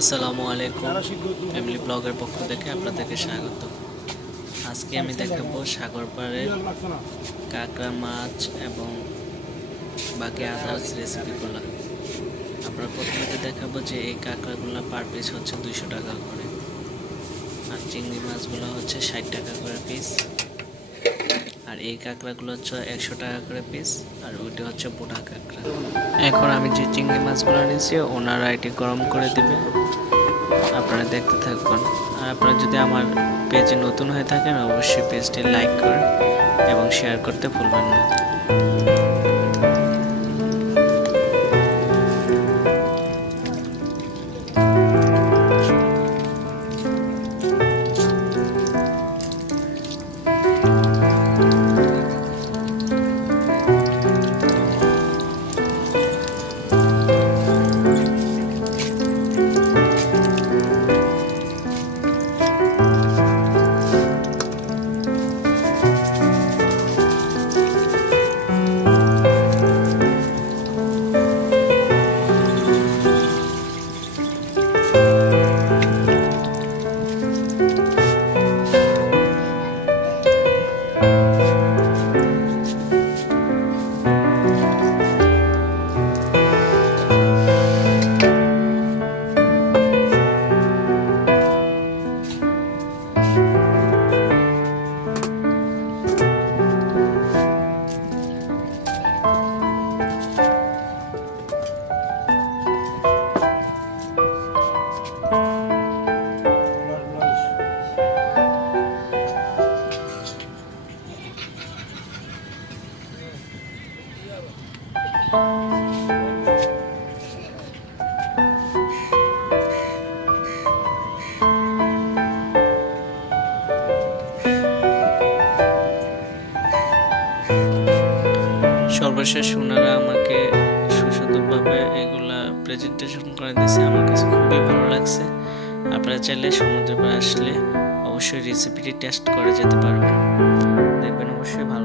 আসসালামু আলাইকুম, ফ্যামিলি ব্লগের পক্ষ থেকে আপনাদেরকে স্বাগত। আজকে আমি দেখাবো সাগর পাড়ের কাঁকড়া মাছ এবং বাকি আদার্স রেসিপিগুলো। আমরা প্রথমে দেখাবো যে এই কাঁকড়াগুলো পার পিস হচ্ছে 200 টাকা করে, আর চিংড়ি মাছগুলো হচ্ছে 60 টাকা করে পিস, আর এই কাঁকড়াগুলো হচ্ছে 100 টাকা করে পিস, আর ওইটা হচ্ছে পোড়া কাঁকড়া। এখন আমি যে চিংড়ি মাছগুলো নিয়েছি ওনারা এটি গরম করে দিবে, আপনারা দেখতে থাকবেন। আর আপনারা যদি আমার পেজে নতুন হয়ে থাকেন অবশ্যই পেজটি লাইক করেন এবং শেয়ার করতে ভুলবেন না। সর্বশেষ ওনারা আমাকে সুস্বাদুভাবে এগুলা প্রেজেন্টেশন করে দিয়েছে, আমার কাছে খুবই ভালো লাগছে। আপনারা চাইলে সমুদ্রে আসলে অবশ্যই রেসিপিটি টেস্ট করে যেতে পারবেন, দেখবেন অবশ্যই ভালো।